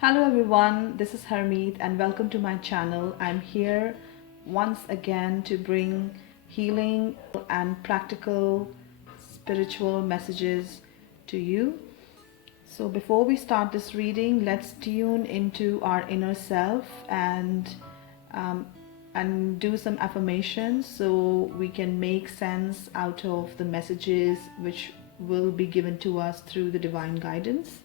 Hello everyone, this is Harmeet and welcome to my channel. I'm here once again to bring healing and practical spiritual messages to you. So before we start this reading, let's tune into our inner self and do some affirmations so we can make sense out of the messages which will be given to us through the divine guidance.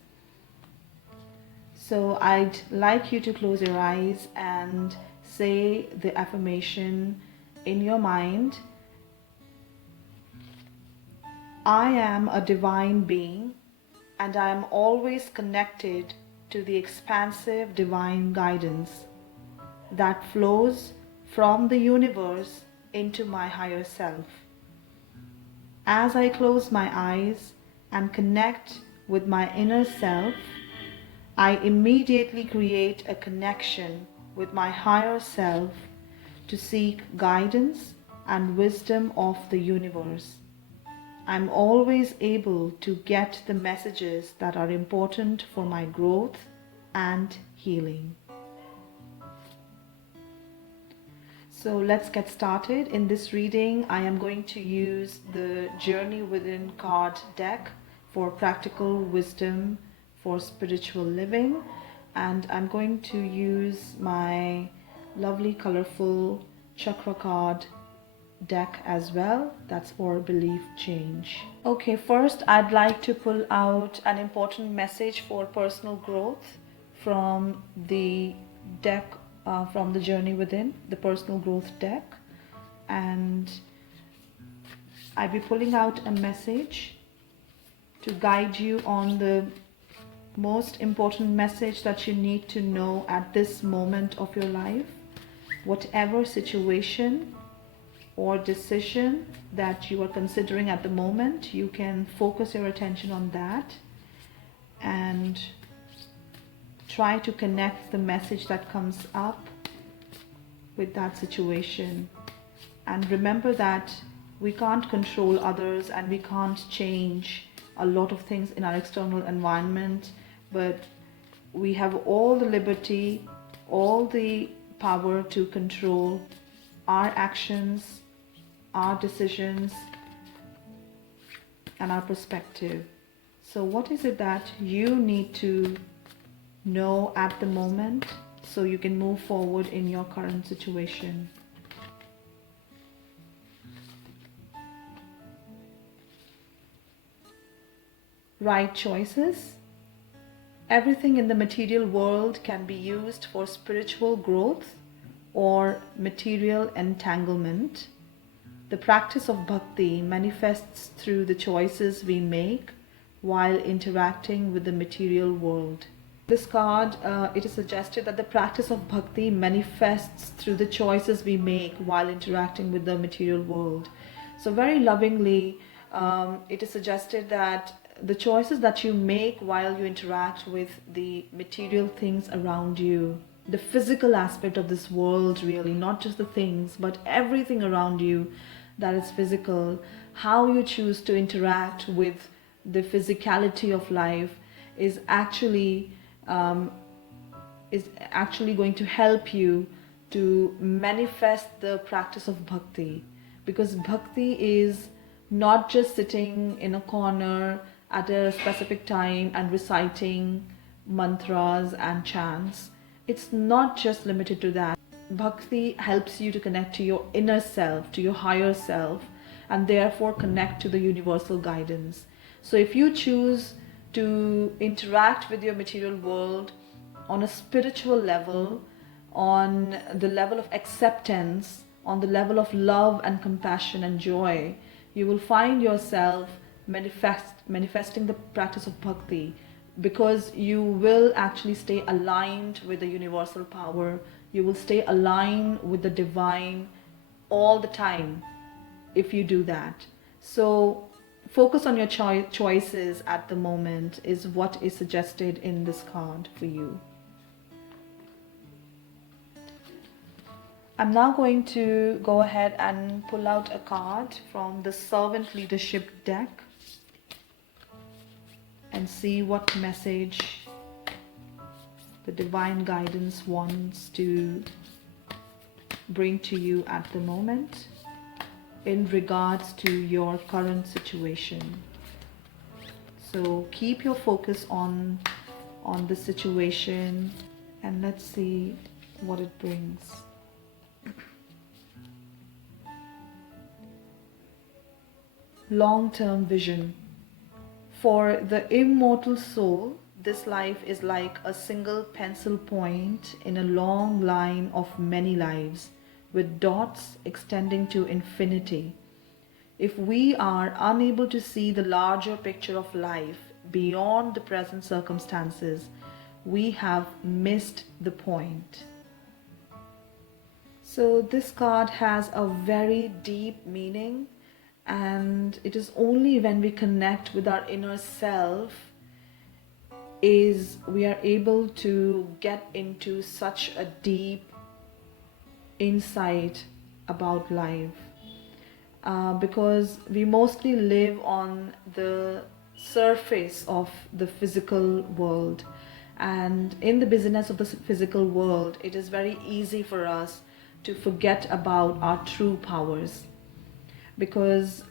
So I'd like you to close your eyes and say the affirmation in your mind. I am a divine being and I am always connected to the expansive divine guidance that flows from the universe into my higher self. As I close my eyes and connect with my inner self, I immediately create a connection with my higher self to seek guidance and wisdom of the universe. I'm always able to get the messages that are important for my growth and healing. So let's get started. In this reading, I am going to use the Journey Within card deck for practical wisdom for spiritual living, and I'm going to use my lovely colorful chakra card deck as well. That's for belief change. Okay, first I'd like to pull out an important message for personal growth from the deck, from the Journey Within, the personal growth deck, and I'll be pulling out a message to guide you on the most important message that you need to know at this moment of your life. Whatever situation or decision that you are considering at the moment, you can focus your attention on that and try to connect the message that comes up with that situation. And remember that we can't control others and we can't change a lot of things in our external environment, but we have all the liberty, all the power to control our actions, our decisions, and our perspective. So what is it that you need to know at the moment so you can move forward in your current situation? Right choices. Everything in the material world can be used for spiritual growth or material entanglement. The practice of bhakti manifests through the choices we make while interacting with the material world. This card, it is suggested that the practice of bhakti manifests through the choices we make while interacting with the material world. So very lovingly, it is suggested that the choices that you make while you interact with the material things around you, the physical aspect of this world, really, not just the things, but everything around you that is physical, how you choose to interact with the physicality of life is actually going to help you to manifest the practice of bhakti, because bhakti is not just sitting in a corner at a specific time and reciting mantras and chants. It's not just limited to that. Bhakti helps you to connect to your inner self, to your higher self, and therefore connect to the universal guidance. So if you choose to interact with your material world on a spiritual level, on the level of acceptance, on the level of love and compassion and joy, you will find yourself manifesting the practice of bhakti, because you will actually stay aligned with the universal power. You will stay aligned with the divine all the time if you do that. So focus on your choices at the moment is what is suggested in this card for you. I'm now going to go ahead and pull out a card from the Servant Leadership deck and see what message the divine guidance wants to bring to you at the moment in regards to your current situation. So keep your focus on the situation, and let's see what it brings. Long-term vision. For the immortal soul, this life is like a single pencil point in a long line of many lives, with dots extending to infinity. If we are unable to see the larger picture of life beyond the present circumstances, we have missed the point. So this card has a very deep meaning, and it is only when we connect with our inner self is we are able to get into such a deep insight about life. Because we mostly live on the surface of the physical world, and in the busyness of the physical world, it is very easy for us to forget about our true powers, because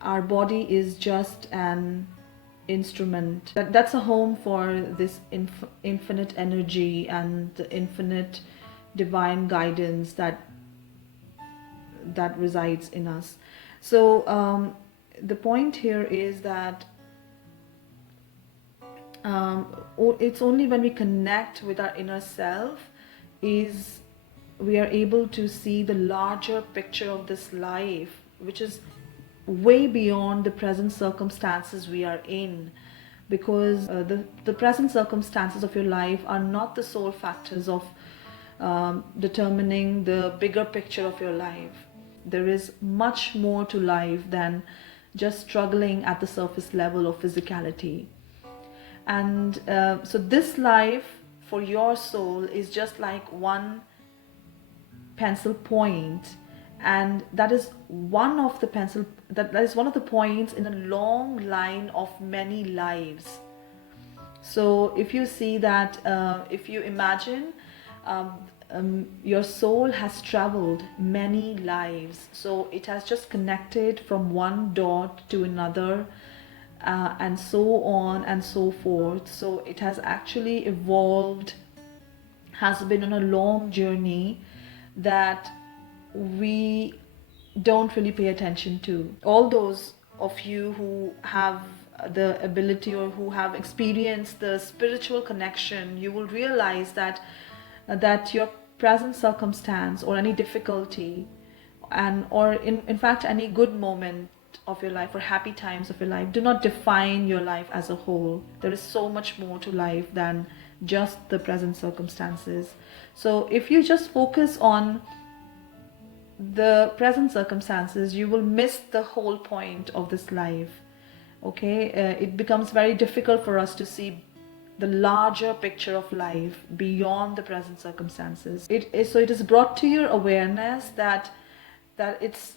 our body is just an instrument. That's a home for this infinite energy and the infinite divine guidance that resides in us. So the point here is that it's only when we connect with our inner self is we are able to see the larger picture of this life, which is way beyond the present circumstances we are in, because the present circumstances of your life are not the sole factors of determining the bigger picture of your life. There is much more to life than just struggling at the surface level of physicality. And so this life for your soul is just like one pencil point, and that is one of the that is one of the points in a long line of many lives. So if you see that, if you imagine your soul has traveled many lives, so it has just connected from one dot to another, and so on and so forth. So it has actually evolved, has been on a long journey that we don't really pay attention to. All those of you who have the ability or who have experienced the spiritual connection, you will realize that your present circumstance or any difficulty, and or in fact any good moment of your life or happy times of your life, do not define your life as a whole. There is so much more to life than just the present circumstances. So if you just focus on the present circumstances, you will miss the whole point of this life. Okay, it becomes very difficult for us to see the larger picture of life beyond the present circumstances. So it is brought to your awareness that it's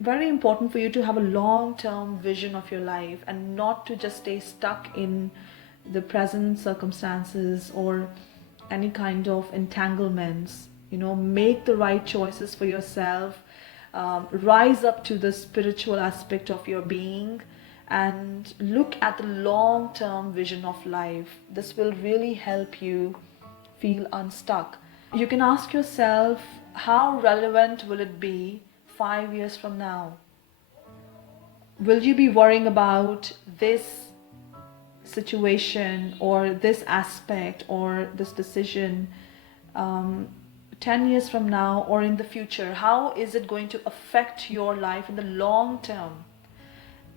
very important for you to have a long-term vision of your life and not to just stay stuck in the present circumstances or any kind of entanglements. Make the right choices for yourself, rise up to the spiritual aspect of your being, and look at the long-term vision of life. This will really help you feel unstuck. You can ask yourself, how relevant will it be 5 years from now? Will you be worrying about this situation or this aspect or this decision 10 years from now or in the future? How is it going to affect your life in the long term?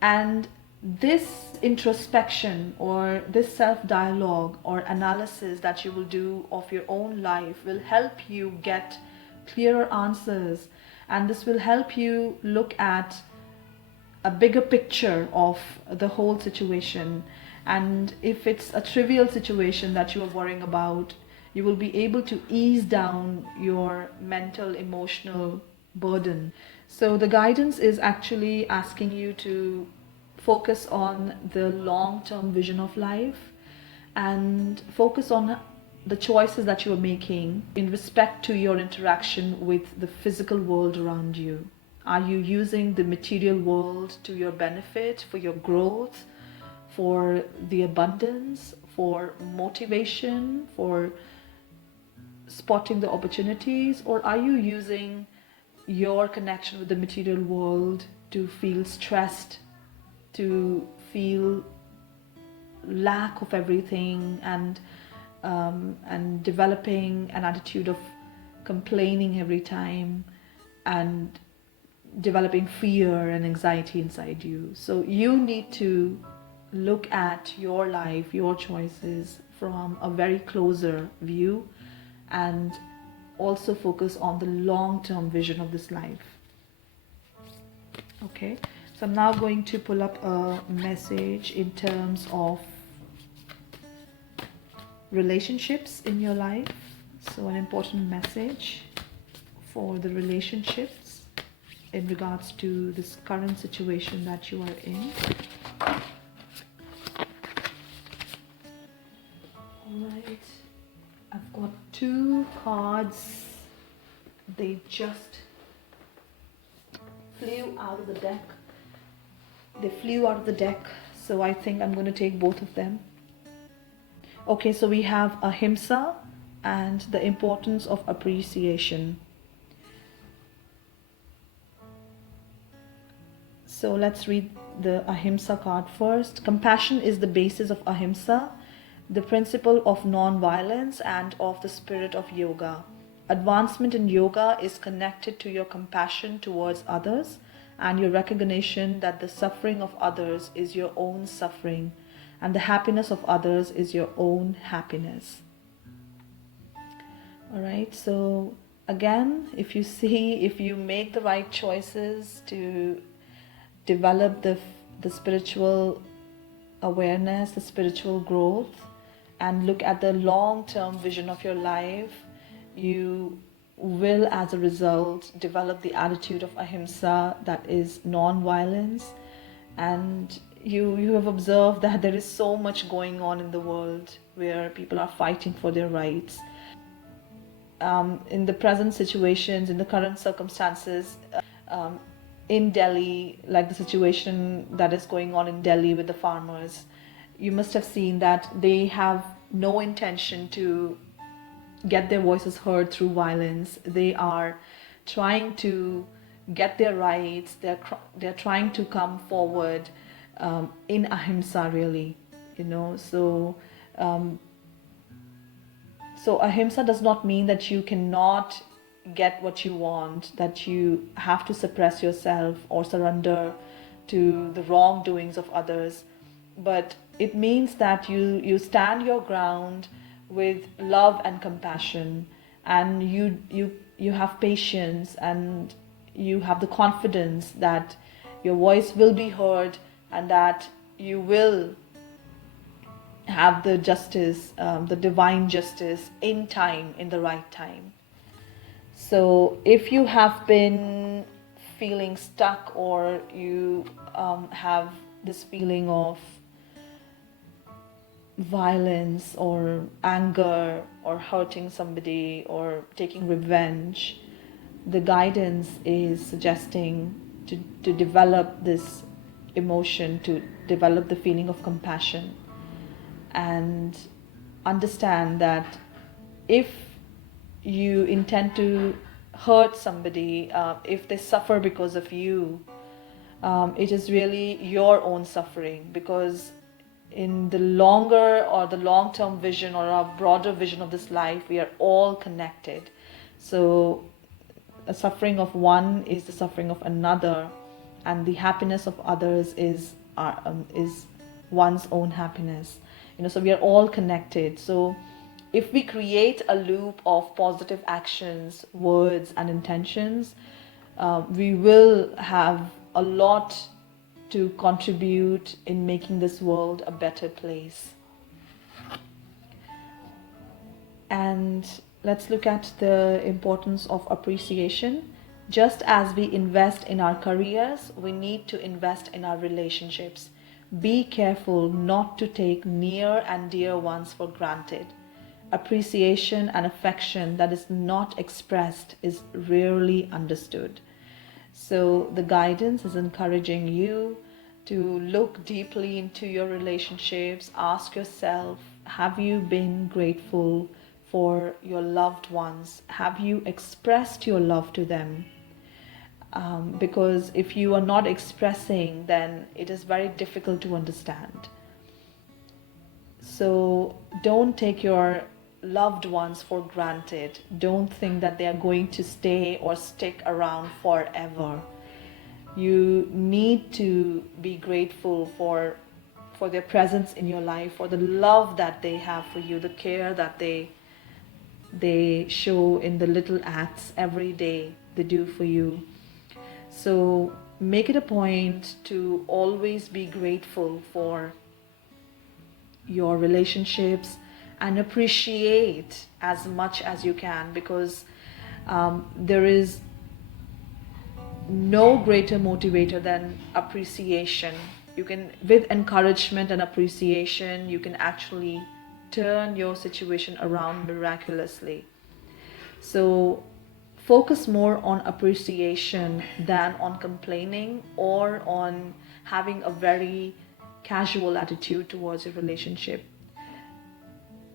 And this introspection or this self-dialogue or analysis that you will do of your own life will help you get clearer answers, and this will help you look at a bigger picture of the whole situation. And if it's a trivial situation that you are worrying about, you will be able to ease down your mental, emotional burden. So the guidance is actually asking you to focus on the long-term vision of life and focus on the choices that you are making in respect to your interaction with the physical world around you. Are you using the material world to your benefit, for your growth, for the abundance, for motivation, for spotting the opportunities, or are you using your connection with the material world to feel stressed, to feel lack of everything, and developing an attitude of complaining every time, and developing fear and anxiety inside you? So you need to look at your life, your choices from a very closer view, and also focus on the long-term vision of this life. Okay, so I'm now going to pull up a message in terms of relationships in your life. So an important message for the relationships in regards to this current situation that you are in. Alright, I've got 2 cards. They just flew out of the deck. They flew out of the deck, so I think I'm going to take both of them. Okay, so we have ahimsa and the importance of appreciation. So let's read the ahimsa card first. Compassion is the basis of ahimsa, the principle of non-violence and of the spirit of yoga. Advancement in yoga is connected to your compassion towards others and your recognition that the suffering of others is your own suffering, and the happiness of others is your own happiness. Alright, so again, if you make the right choices to develop the spiritual awareness, the spiritual growth, and look at the long-term vision of your life, you will, as a result, develop the attitude of ahimsa, that is non-violence. And you have observed that there is so much going on in the world where people are fighting for their rights. In the present situations, in the current circumstances, in Delhi, like the situation that is going on in Delhi with the farmers, you must have seen that they have no intention to get their voices heard through violence. They are trying to get their rights. They're trying to come forward in ahimsa, really, So ahimsa does not mean that you cannot get what you want, that you have to suppress yourself or surrender to the wrongdoings of others, but it means that you stand your ground with love and compassion, and you have patience, and you have the confidence that your voice will be heard, and that you will have the justice, the divine justice in time, in the right time. So if you have been feeling stuck, or you have this feeling of violence or anger or hurting somebody or taking revenge, the guidance is suggesting to develop this emotion, to develop the feeling of compassion, and understand that if you intend to hurt somebody, if they suffer because of you, it is really your own suffering, because in the longer or the long-term vision or our broader vision of this life, we are all connected. So the suffering of one is the suffering of another, and the happiness of others is one's own happiness. So we are all connected. So if we create a loop of positive actions, words, and intentions, we will have a lot to contribute in making this world a better place. And let's look at the importance of appreciation. Just as we invest in our careers, we need to invest in our relationships. Be careful not to take near and dear ones for granted. appreciation and affection that is not expressed is rarely understood. So the guidance is encouraging you to look deeply into your relationships. Ask yourself, have you been grateful for your loved ones? Have you expressed your love to them? Because if you are not expressing, then it is very difficult to understand. So don't take your loved ones for granted. Don't think that they are going to stay or stick around forever. You need to be grateful for their presence in your life, for the love that they have for you, the care that they show in the little acts every day they do for you. So make it a point to always be grateful for your relationships and appreciate as much as you can, because there is no greater motivator than appreciation. You can, with encouragement and appreciation, you can actually turn your situation around miraculously. So focus more on appreciation than on complaining or on having a very casual attitude towards your relationship.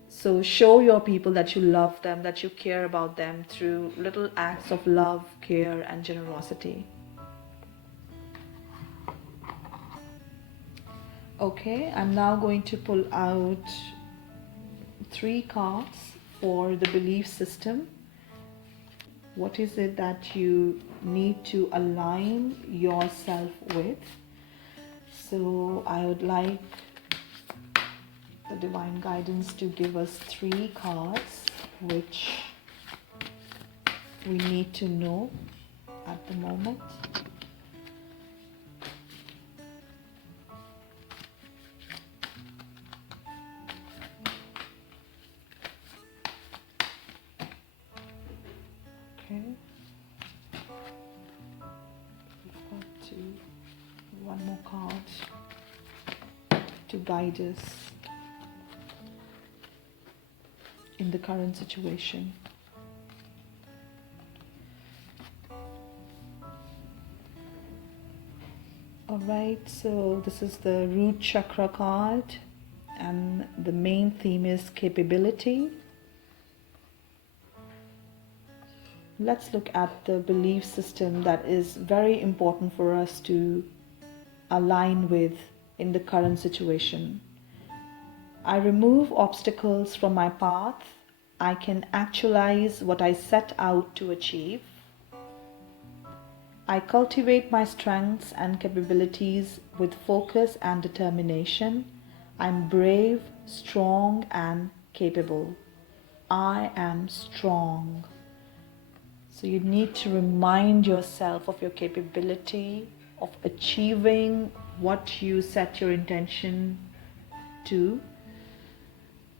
So show your people that you love them, that you care about them through little acts of love, care, and generosity. Okay, I'm now going to pull out 3 cards for the belief system. What is it that you need to align yourself with? So I would like the divine guidance to give us 3 cards which we need to know at the moment. Okay, we've got one more card to guide us in the current situation. Alright, so this is the root chakra card, and the main theme is capability. Let's look at the belief system that is very important for us to align with in the current situation. I remove obstacles from my path. I can actualize what I set out to achieve. I cultivate my strengths and capabilities with focus and determination. I'm brave, strong, and capable. I am strong. So you need to remind yourself of your capability of achieving what you set your intention to,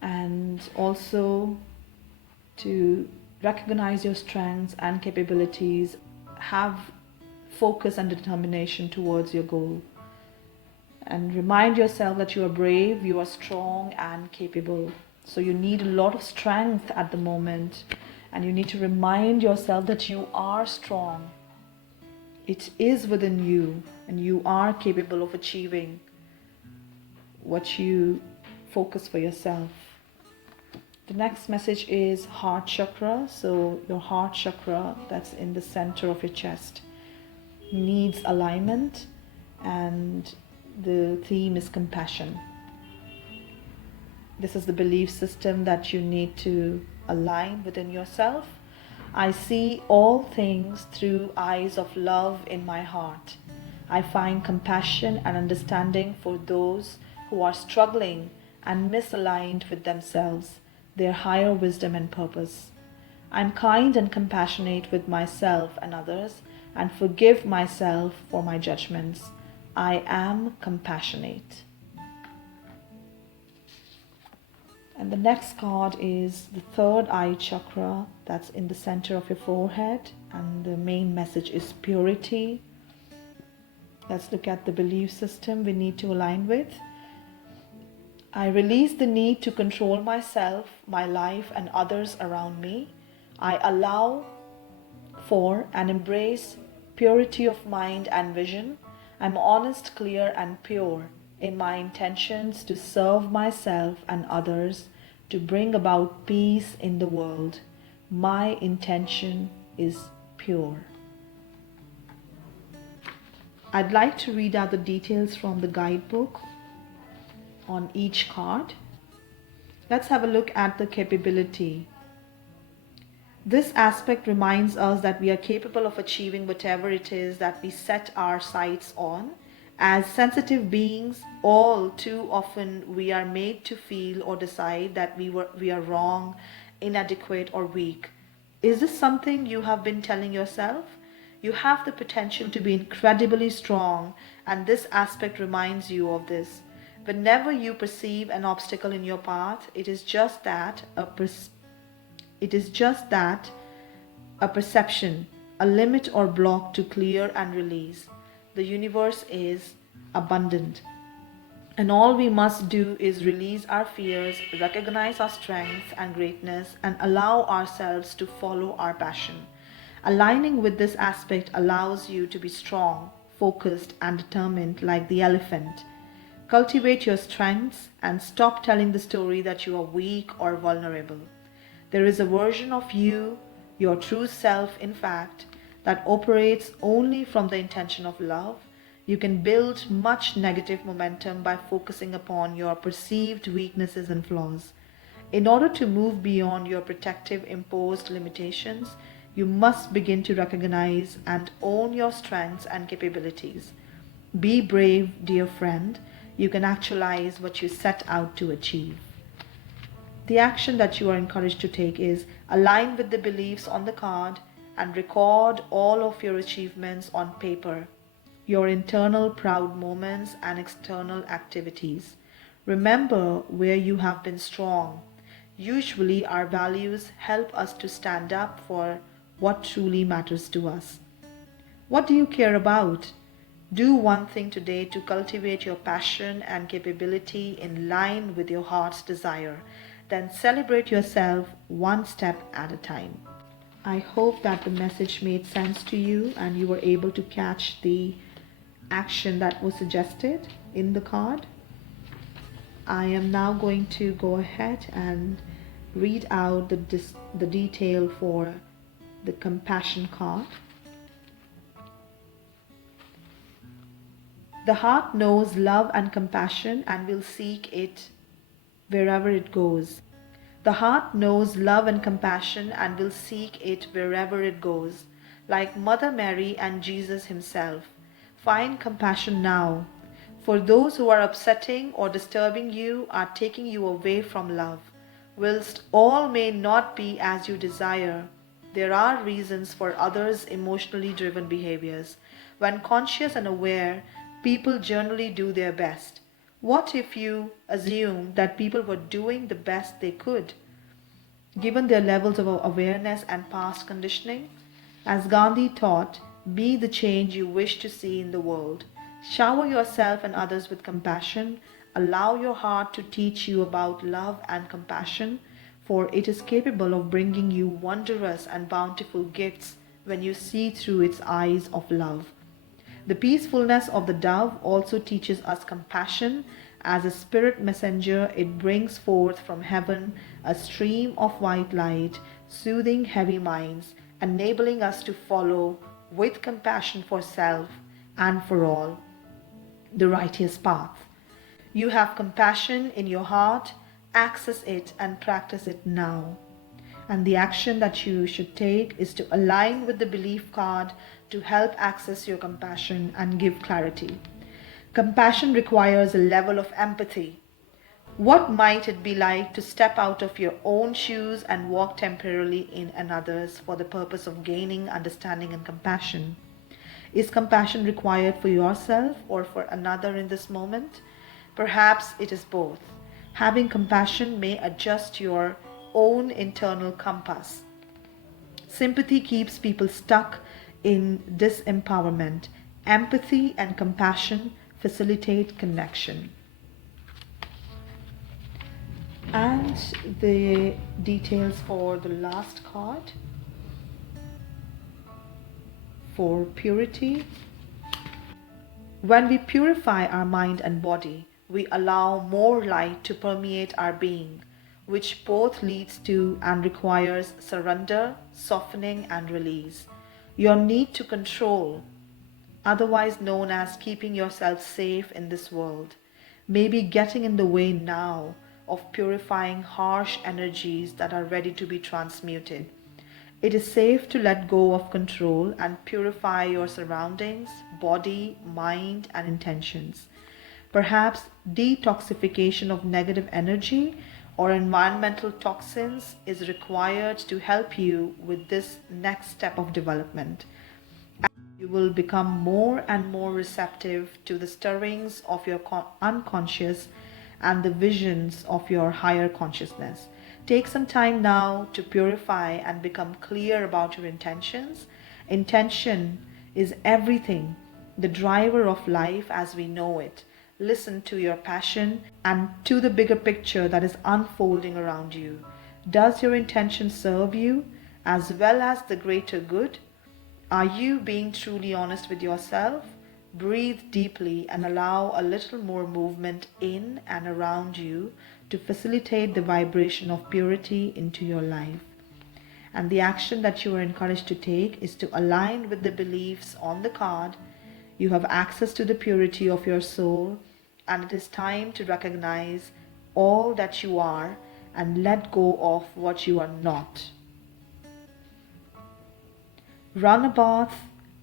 and also to recognize your strengths and capabilities, have focus and determination towards your goal, and remind yourself that you are brave, you are strong and capable. So you need a lot of strength at the moment, and you need to remind yourself that you are strong. It is within you, and you are capable of achieving what you focus for yourself. The next message is heart chakra. So your heart chakra, that's in the center of your chest, needs alignment, and the theme is compassion. This is the belief system that you need to align within yourself. I see all things through eyes of love in my heart. I find compassion and understanding for those who are struggling and misaligned with themselves, their higher wisdom and purpose. I'm kind and compassionate with myself and others, and forgive myself for my judgments. I am compassionate. And the next card is the third eye chakra, that's in the center of your forehead, and the main message is purity. Let's look at the belief system we need to align with. I release the need to control myself, my life, and others around me. I allow for and embrace purity of mind and vision. I'm honest, clear, and pure in my intentions to serve myself and others, to bring about peace in the world. My intention is pure. I'd like to read out the details from the guidebook on each card. Let's have a look at the capability. This aspect reminds us that we are capable of achieving whatever it is that we set our sights on. As sensitive beings, all too often we are made to feel or decide that we are wrong, inadequate, or weak. Is this something you have been telling yourself? You have the potential to be incredibly strong, and this aspect reminds you of this. Whenever you perceive an obstacle in your path, it is just that a perception, a limit or block to clear and release. The universe is abundant. And all we must do is release our fears, recognize our strengths and greatness, and allow ourselves to follow our passion. Aligning with this aspect allows you to be strong, focused, and determined like the elephant. Cultivate your strengths and stop telling the story that you are weak or vulnerable. There is a version of you, your true self, in fact, that operates only from the intention of love. You can build much negative momentum by focusing upon your perceived weaknesses and flaws. In order to move beyond your protective imposed limitations, you must begin to recognize and own your strengths and capabilities. Be brave, dear friend. You can actualize what you set out to achieve. The action that you are encouraged to take is align with the beliefs on the card and record all of your achievements on paper, your internal proud moments and external activities. Remember where you have been strong. Usually, our values help us to stand up for what truly matters to us. What do you care about? Do one thing today to cultivate your passion and capability in line with your heart's desire. Then celebrate yourself one step at a time. I hope that the message made sense to you and you were able to catch the action that was suggested in the card. I am now going to go ahead and read out the detail for the compassion card. The heart knows love and compassion and will seek it wherever it goes. The heart knows love and compassion and will seek it wherever it goes. Like Mother Mary and Jesus himself, find compassion now. For those who are upsetting or disturbing you are taking you away from love. Whilst all may not be as you desire, there are reasons for others' emotionally driven behaviors. When conscious and aware, people generally do their best. What if you assumed that people were doing the best they could, given their levels of awareness and past conditioning? As Gandhi taught, be the change you wish to see in the world. Shower yourself and others with compassion. Allow your heart to teach you about love and compassion, for it is capable of bringing you wondrous and bountiful gifts when you see through its eyes of love. The peacefulness of the dove also teaches us compassion. As a spirit messenger, it brings forth from heaven a stream of white light, soothing heavy minds, enabling us to follow with compassion for self and for all the righteous path. You have compassion in your heart, access it and practice it now. And the action that you should take is to align with the belief card to help access your compassion and give clarity. Compassion requires a level of empathy. What might it be like to step out of your own shoes and walk temporarily in another's for the purpose of gaining understanding and compassion? Is compassion required for yourself or for another in this moment? Perhaps it is both. Having compassion may adjust your own internal compass. Sympathy keeps people stuck in disempowerment. Empathy and compassion facilitate connection. And the details for the last card, for purity. When we purify our mind and body, we allow more light to permeate our being, which both leads to and requires surrender, softening, and release. Your need to control, otherwise known as keeping yourself safe in this world, may be getting in the way now of purifying harsh energies that are ready to be transmuted. It is safe to let go of control and purify your surroundings, body, mind, and intentions. Perhaps detoxification of negative energy or environmental toxins is required to help you with this next step of development. You will become more and more receptive to the stirrings of your unconscious and the visions of your higher consciousness. Take some time now to purify and become clear about your intentions. Intention is everything, the driver of life as we know it. Listen to your passion and to the bigger picture that is unfolding around you. Does your intention serve you as well as the greater good? Are you being truly honest with yourself? Breathe deeply and allow a little more movement in and around you to facilitate the vibration of purity into your life. And the action that you are encouraged to take is to align with the beliefs on the card. You have access to the purity of your soul, and it is time to recognize all that you are and let go of what you are not. Run a bath,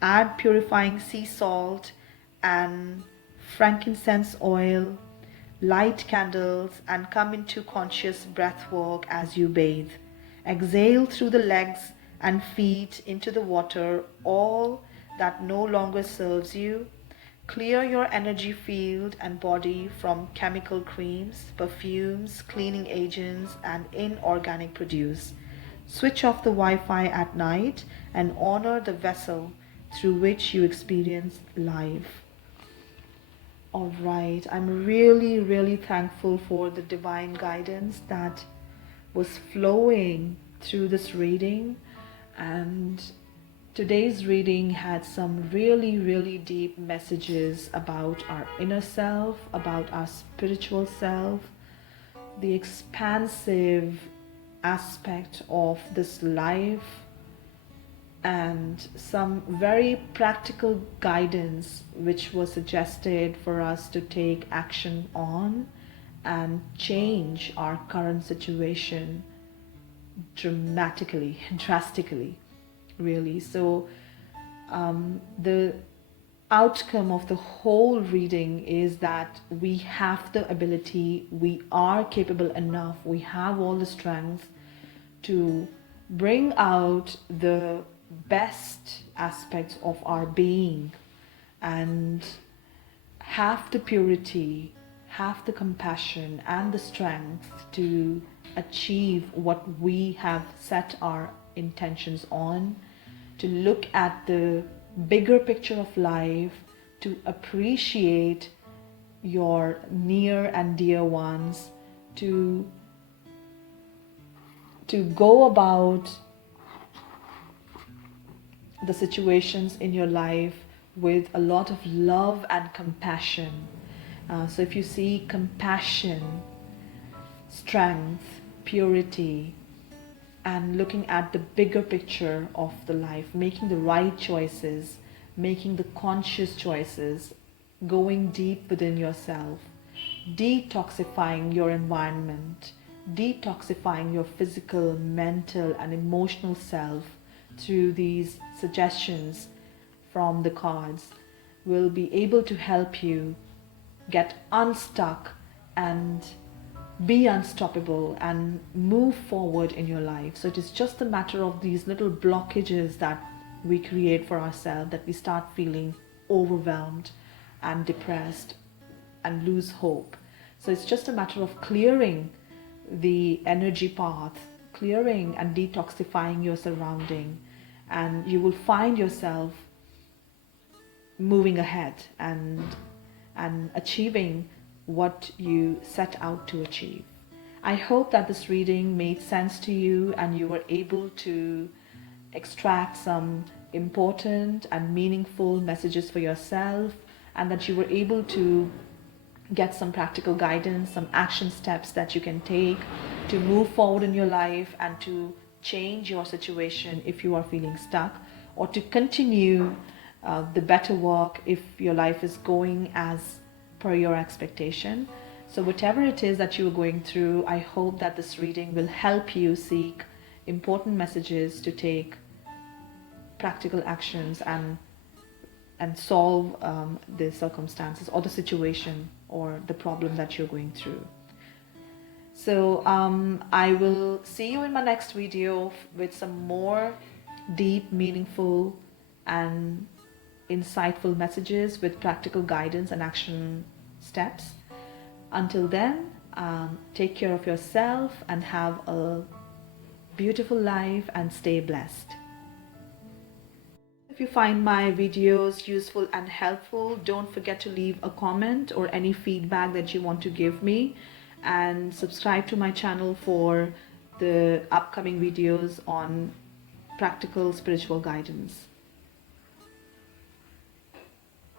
add purifying sea salt and frankincense oil, light candles, and come into conscious breath work as you bathe. Exhale through the legs and feet into the water all that no longer serves you. Clear your energy field and body from chemical creams, perfumes, cleaning agents, and inorganic produce. Switch off the Wi-Fi at night and honor the vessel through which you experience life. All right, I'm really thankful for the divine guidance that was flowing through this reading, and today's reading had some really deep messages about our inner self, about our spiritual self, the expansive aspect of this life, and some very practical guidance which was suggested for us to take action on and change our current situation drastically, really. So the outcome of the whole reading is that we have the ability, we are capable enough, we have all the strength to bring out the best aspects of our being and have the purity, have the compassion and the strength to achieve what we have set our intentions on, to look at the bigger picture of life, to appreciate your near and dear ones, to go about the situations in your life with a lot of love and compassion. So if you see compassion, strength, purity, and looking at the bigger picture of the life, making the right choices, making the conscious choices, going deep within yourself, detoxifying your environment, detoxifying your physical, mental, and emotional self through these suggestions from the cards will be able to help you get unstuck and be unstoppable and move forward in your life. So it is just a matter of these little blockages that we create for ourselves, that we start feeling overwhelmed and depressed and lose hope. So it's just a matter of clearing the energy path, clearing and detoxifying your surrounding, and you will find yourself moving ahead and achieving what you set out to achieve. I hope that this reading made sense to you and you were able to extract some important and meaningful messages for yourself, and that you were able to get some practical guidance, some action steps that you can take to move forward in your life and to change your situation if you are feeling stuck, or to continue the better work if your life is going as per your expectation. So whatever it is that you are going through, I hope that this reading will help you seek important messages to take practical actions and solve the circumstances or the situation or the problem that you're going through. So I will see you in my next video with some more deep, meaningful, and insightful messages with practical guidance and action steps. Until then, take care of yourself and have a beautiful life and stay blessed. If you find my videos useful and helpful, don't forget to leave a comment or any feedback that you want to give me, and subscribe to my channel for the upcoming videos on practical spiritual guidance.